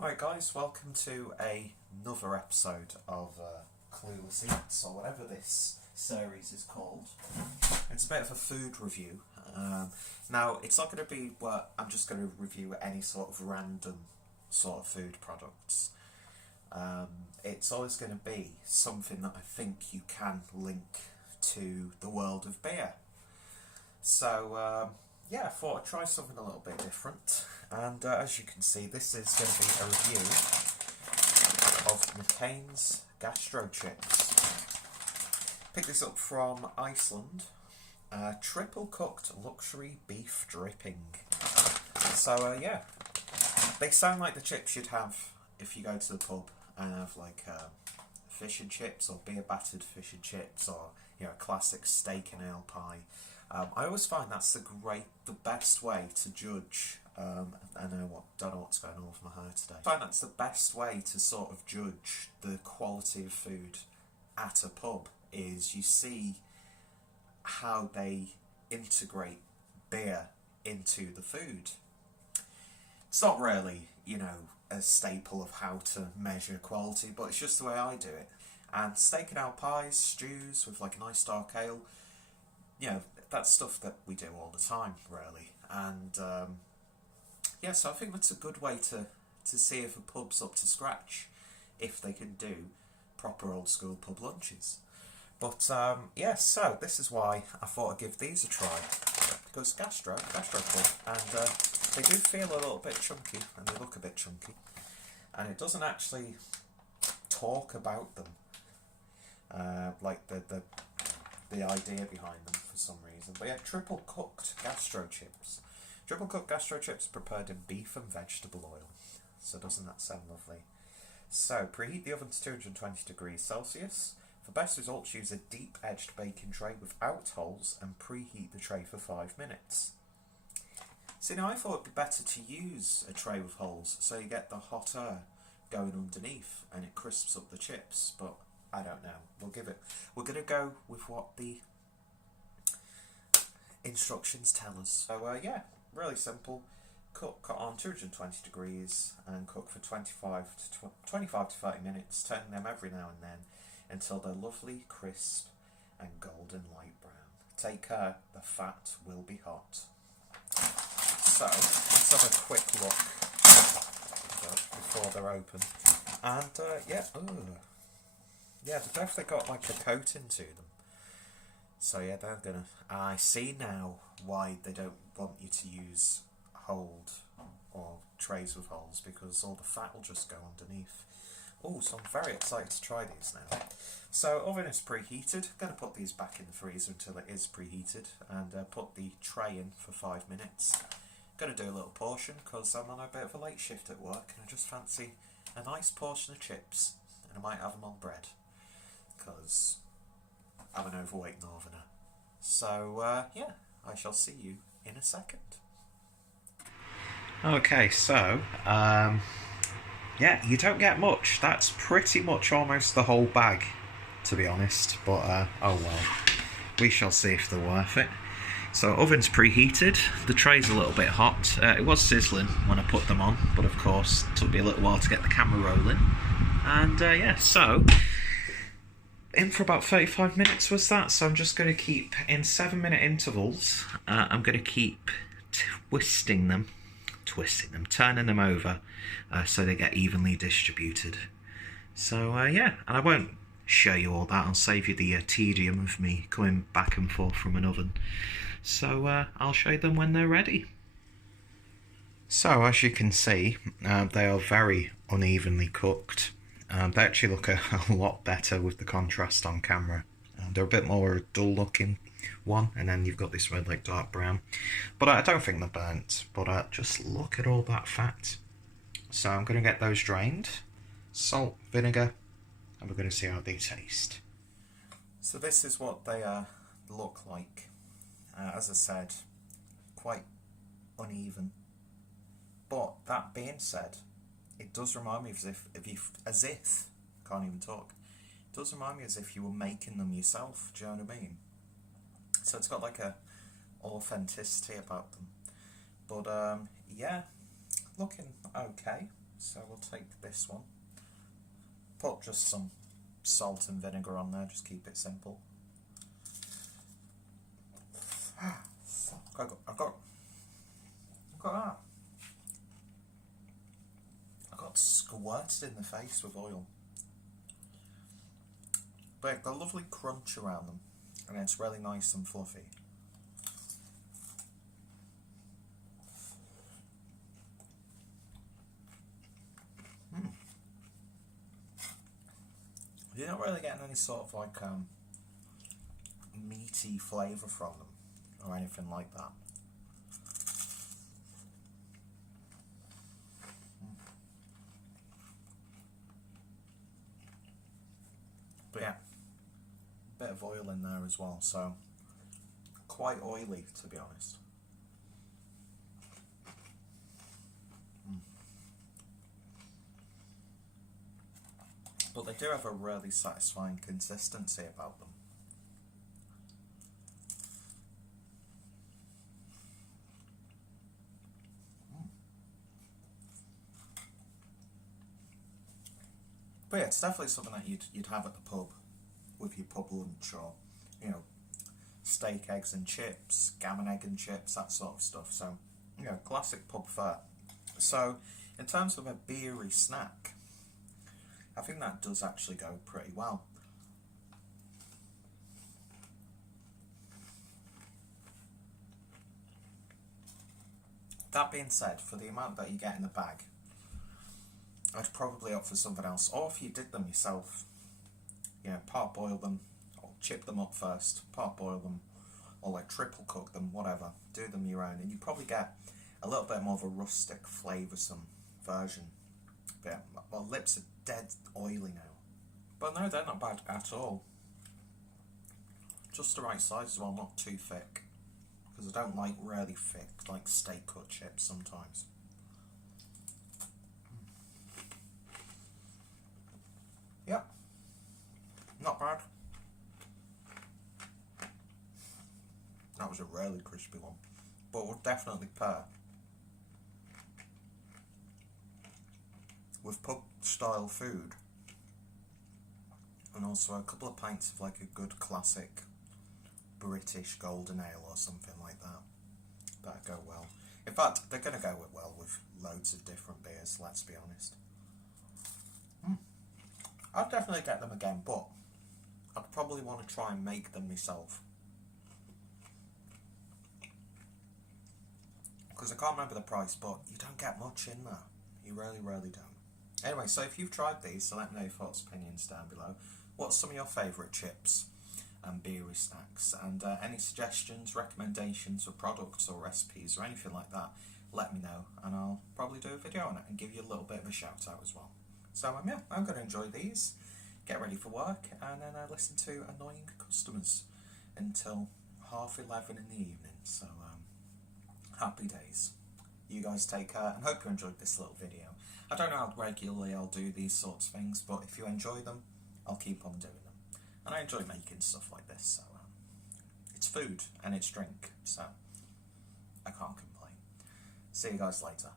Alright guys, welcome to another episode of Clueless Eats, or whatever this series is called. It's a bit of a food review. Now, it's not going to be where I'm just going to review any sort of random sort of food products. It's always going to be something that I think you can link to the world of beer. So, yeah, I thought I'd try something a little bit different, and as you can see, this is going to be a review of McCain's Gastro chips. Picked this up from Iceland, triple cooked luxury beef dripping. So yeah, they sound like the chips you'd have if you go to the pub and have like fish and chips, or beer battered fish and chips, or a classic steak and ale pie. I always find that's the best way to judge. Don't know what's going on with my hair today. I find that's the best way to sort of judge the quality of food at a pub, is you see how they integrate beer into the food. It's not really, a staple of how to measure quality, but it's just the way I do it. And steak and ale pies, stews with like a nice dark ale, that's stuff that we do all the time, really. And yeah, so I think that's a good way to see if a pub's up to scratch, if they can do proper old school pub lunches. But yeah, so this is why I thought I'd give these a try, because Gastro pub, and they do feel a little bit chunky, and they look a bit chunky, and it doesn't actually talk about them, like the idea behind them for some reason. But yeah, triple cooked Gastro chips. Triple cooked Gastro chips prepared in beef and vegetable oil. So doesn't that sound lovely? So preheat the oven to 220 degrees Celsius. For best results, use a deep-edged baking tray without holes and preheat the tray for 5 minutes. See, now I thought it'd be better to use a tray with holes so you get the hot air going underneath and it crisps up the chips, but I don't know. We're going to go with what the instructions tell us. So yeah, really simple. Cook on 220 degrees and cook for 25 to 30 minutes, turning them every now and then until they're lovely, crisp and golden light brown. Take care, the fat will be hot. So, let's have a quick look before they're open. And yeah, they've definitely got like a coating to them. So yeah, they're gonna... I see now why they don't want you to use hold or trays with holes, because all the fat will just go underneath. Oh, so I'm very excited to try these now. So oven is preheated. I'm going to put these back in the freezer until it is preheated, and put the tray in for 5 minutes. Going to do a little portion because I'm on a bit of a late shift at work, and I just fancy a nice portion of chips, and I might have them on bread because I'm an overweight northerner. So yeah, I shall see you in a second. Okay, so yeah, you don't get much. That's pretty much almost the whole bag, to be honest. But oh well, we shall see if they're worth it. So oven's preheated. The tray's a little bit hot. It was sizzling when I put them on, but of course it took me a little while to get the camera rolling. And yeah, so in for about 35 minutes was that. So I'm just going to keep in 7-minute intervals. I'm going to keep twisting them, turning them over, so they get evenly distributed. So yeah, and I won't show you all that. I'll save you the tedium of me coming back and forth from an oven. So I'll show you them when they're ready. So as you can see, they are very unevenly cooked. They actually look a lot better with the contrast on camera. They're a bit more dull looking one, and then you've got this red, like dark brown. But I don't think they're burnt, but just look at all that fat. So I'm going to get those drained, salt, vinegar, and we're going to see how they taste. So this is what they look like. As I said, quite uneven. But that being said, it does remind me as if can't even talk. It does remind me as if you were making them yourself. Do you know what I mean? So it's got like a authenticity about them. But yeah, looking okay. So we'll take this one. Put just some salt and vinegar on there, just keep it simple. I've got squirted in the face with oil. But they've got a lovely crunch around them, and it's really nice and fluffy. You're not really getting any sort of like meaty flavour from them or anything like that. But yeah, a bit of oil in there as well, so quite oily to be honest. But they do have a really satisfying consistency about them. But yeah, it's definitely something that you'd have at the pub with your pub lunch, or, you know, steak, eggs and chips, gammon, egg and chips, that sort of stuff. So, you know, classic pub fare. So, in terms of a beery snack, I think that does actually go pretty well. That being said, for the amount that you get in the bag, I'd probably opt for something else. Or if you did them yourself, you know, part-boil them, or chip them up first, part-boil them, or like triple cook them, whatever. Do them your own, and you probably get a little bit more of a rustic, flavoursome version. But yeah, my lips are dead oily now. But no, they're not bad at all. Just the right size as well, not too thick. Because I don't like really thick, like steak cut chips sometimes. Yep. Not bad. That was a really crispy one. But would definitely pair with pub style food. And also a couple of pints of like a good classic British golden ale or something like that. That'd go well. In fact, they're going to go well with loads of different beers, let's be honest. I'd definitely get them again, but I'd probably want to try and make them myself. Because I can't remember the price, but you don't get much in there. You really, really don't. Anyway, so if you've tried these, so let me know your thoughts and opinions down below. What's some of your favourite chips and beery snacks? And any suggestions, recommendations for products or recipes or anything like that, let me know. And I'll probably do a video on it and give you a little bit of a shout out as well. So yeah, I'm going to enjoy these, get ready for work, and then listen to annoying customers until 11:30 in the evening. So happy days. You guys take care, and hope you enjoyed this little video. I don't know how regularly I'll do these sorts of things, but if you enjoy them, I'll keep on doing them. And I enjoy making stuff like this, so it's food and it's drink, so I can't complain. See you guys later.